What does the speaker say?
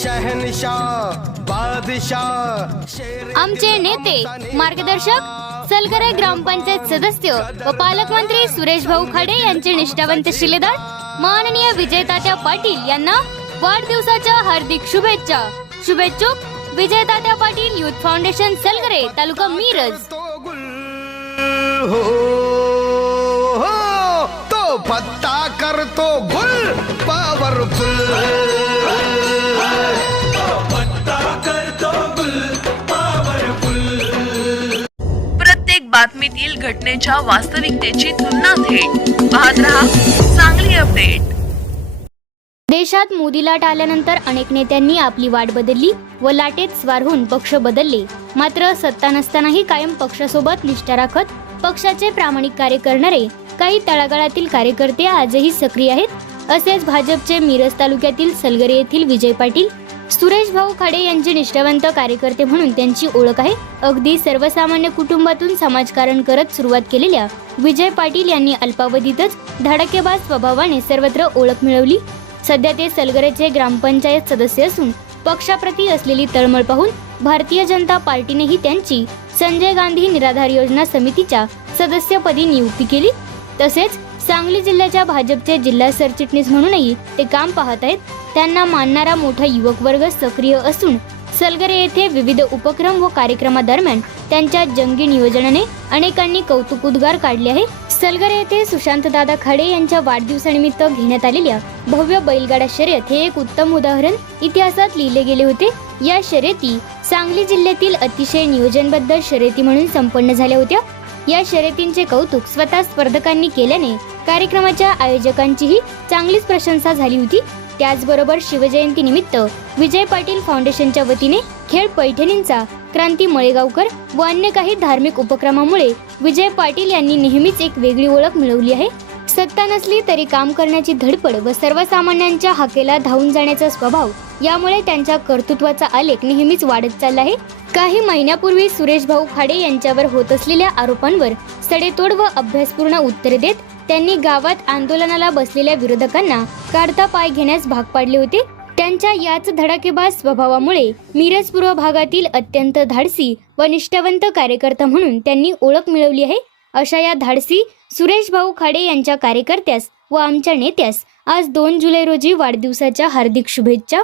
शहनशाह बादशाह आमचे नेते मार्गदर्शक सलगरे ग्रामपंचायत सदस्य व पालकमंत्री सुरेश भाऊ खाडे यांचे निष्ठावंत शिलेदार माननीय विजय तात्या पाटील यांना वाढदिवसाच्या हार्दिक शुभेच्छा। शुभेच्छुक विजय तात्या पाटील युथ फाउंडेशन सलगरे तालुका मिरज। तो पत्ता करतो गुल पावरफुल। बातमीतील घटनेच्या वास्तविकतेची तुलना थेट पाहत रहा सांगली अपडेट। देशात मोदी लाट आल्यानंतर अनेक नेत्यांनी आपली वाट बदलली व लाटेत स्वार होऊन पक्ष बदलले, मात्र सत्ता नसतानाही कायम पक्षासोबत निष्ठा राखत पक्षाचे प्रामाणिक कार्य करणारे काही तळागाळातील कार्यकर्ते आजही सक्रिय आहेत। असेच भाजपचे मिरज तालुक्यातील सलगरे येथील विजय पाटील, सुरेश भाऊ खाडे यांचे निष्ठावंत कार्यकर्ते म्हणून त्यांची ओळख आहे। अगदी सर्वसामान्य कुटुंबातून समाजकारण करत सुरुवात केलेल्या विजय पाटील यांनी अल्पावधीतच धडकेबाज स्वभावाने सर्वत्र ओळख मिळवली। सध्या ते सलगरेचे ग्रामपंचायत सदस्य असून पक्षाप्रती असलेली तळमळ पाहून भारतीय जनता पार्टीनेही त्यांची संजय गांधी निराधार योजना समितीच्या सदस्यपदी नियुक्ती केली। तसेच सांगली जिल्ह्याच्या भाजपचे जिल्हा सरचिटणीस म्हणूनही ते काम पाहत आहेत। त्यांना मानणारा मोठा युवक वर्ग सक्रिय असून सलगरे येथे विविध उपक्रम व कार्यक्रमादरम्यान त्यांच्या जंगी नियोजनाने अनेकांनी कौतुकोद्गार काढले आहे। सलगरे येथे सुशांत दादा खाडे यांच्या वाढदिवसानिमित्त घेण्यात आलेल्या भव्य बैलगाडा शर्यत हे एक उत्तम उदाहरण इतिहासात लिहिले गेले होते। या शर्यती सांगली जिल्ह्यातील अतिशय नियोजनबद्ध शर्यती म्हणून संपन्न झाल्या होत्या। या शर्यतींचे कौतुक स्वतः स्पर्धकांनी केल्याने कार्यक्रमाच्या आयोजकांचीही चांगलीच प्रशंसा झाली होती। त्याचबरोबर शिवजयंती निमित्त विजय पाटील फाउंडेशनच्या वतीने खेळ पैठणींचा, क्रांती मळेगावकर व अन्य काही धार्मिक उपक्रमामुळे विजय पाटील यांनी नेहमीच एक वेगळी ओळख मिळवली आहे। सत्ता नसली तरी काम करण्याची धडपड व सर्वसामान्यांच्या हाकेला धावून जाण्याचा स्वभाव यामुळे त्यांच्या कर्तृत्वाचा आलेख नेहमीच वाढत चालला आहे। काही महिन्यापूर्वी सुरेश भाऊ खाडे यांच्यावर होत असलेल्या आरोपांवर सडेतोड व अभ्यासपूर्ण उत्तरे देत त्यांनी गावात आंदोलनाला बसलेल्या विरोधकांना काढता पाय घेण्यास भाग पाडले होते। त्यांच्या याच धडाकेबाज स्वभावामुळे मिरज पूर्व भागातील अत्यंत धाडसी व निष्ठावंत कार्यकर्ता म्हणून त्यांनी ओळख मिळवली आहे। अशा या धाडसी सुरेश भाऊ खाडे यांच्या कार्यकर्त्यास व आमच्या नेत्यास आज 2 जुलै रोजी वाढदिवसाच्या हार्दिक शुभेच्छा।